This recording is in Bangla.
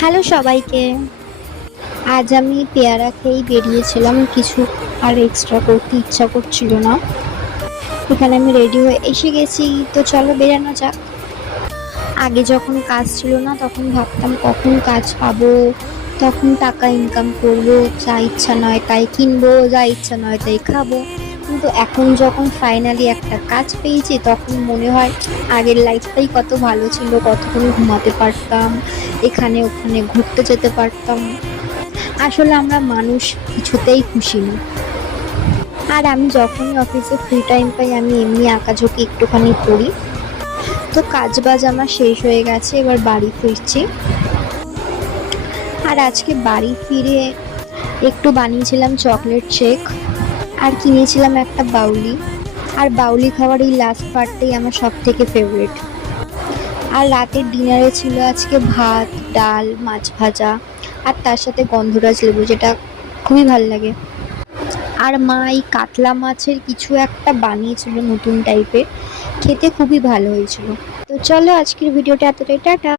হ্যালো সবাইকে। আজ আমি পেয়ারা খেয়েই বেরিয়েছিলাম, কিছু আর এক্সট্রা করতে ইচ্ছা করছিল না। এখানে আমি রেডি হয়ে এসে গেছি, তো চলো বেরানো যাক। আগে যখন কাজ ছিল না তখন ভাবতাম কখন কাজ পাবো, তখন টাকা ইনকাম করব, যা ইচ্ছা নয় তাই কিনবো, যা ইচ্ছা নয় তাই খাবো। কিন্তু এখন যখন ফাইনালি একটা কাজ পেয়েছি তখন মনে হয় আগের লাইফটাই কত ভালো ছিল, কতক্ষণ ঘুমাতে পারতাম, এখানে ওখানে ঘুরতে যেতে পারতাম। আসলে আমরা মানুষ কিছুতেই খুশি না। আর আমি যখনই অফিসে ফ্রি টাইম পাই আমি এমনি আঁকাঝুঁকি একটুখানি করি। তো কাজ বাজ আমার শেষ হয়ে গেছে, এবার বাড়ি ফিরছি। আর আজকে বাড়ি ফিরে একটু বানিয়েছিলাম চকলেট শেক, আর কিনেছিলাম একটা বাউলি। আর বাউলি খাওয়ার এই লাস্ট পার্টটাই আমার সব থেকে ফেভারিট। আর রাতের ডিনারে ছিল আজকে ভাত, ডাল, মাছ ভাজা, আর তার সাথে গন্ধরাজ লেবু, যেটা খুবই ভাল লাগে। আর মা এই কাতলা মাছের কিছু একটা বানিয়েছিল নতুন টাইপের, খেতে খুবই ভালো হয়েছিল। তো চলো আজকের ভিডিওটা এতটাই, টাটা।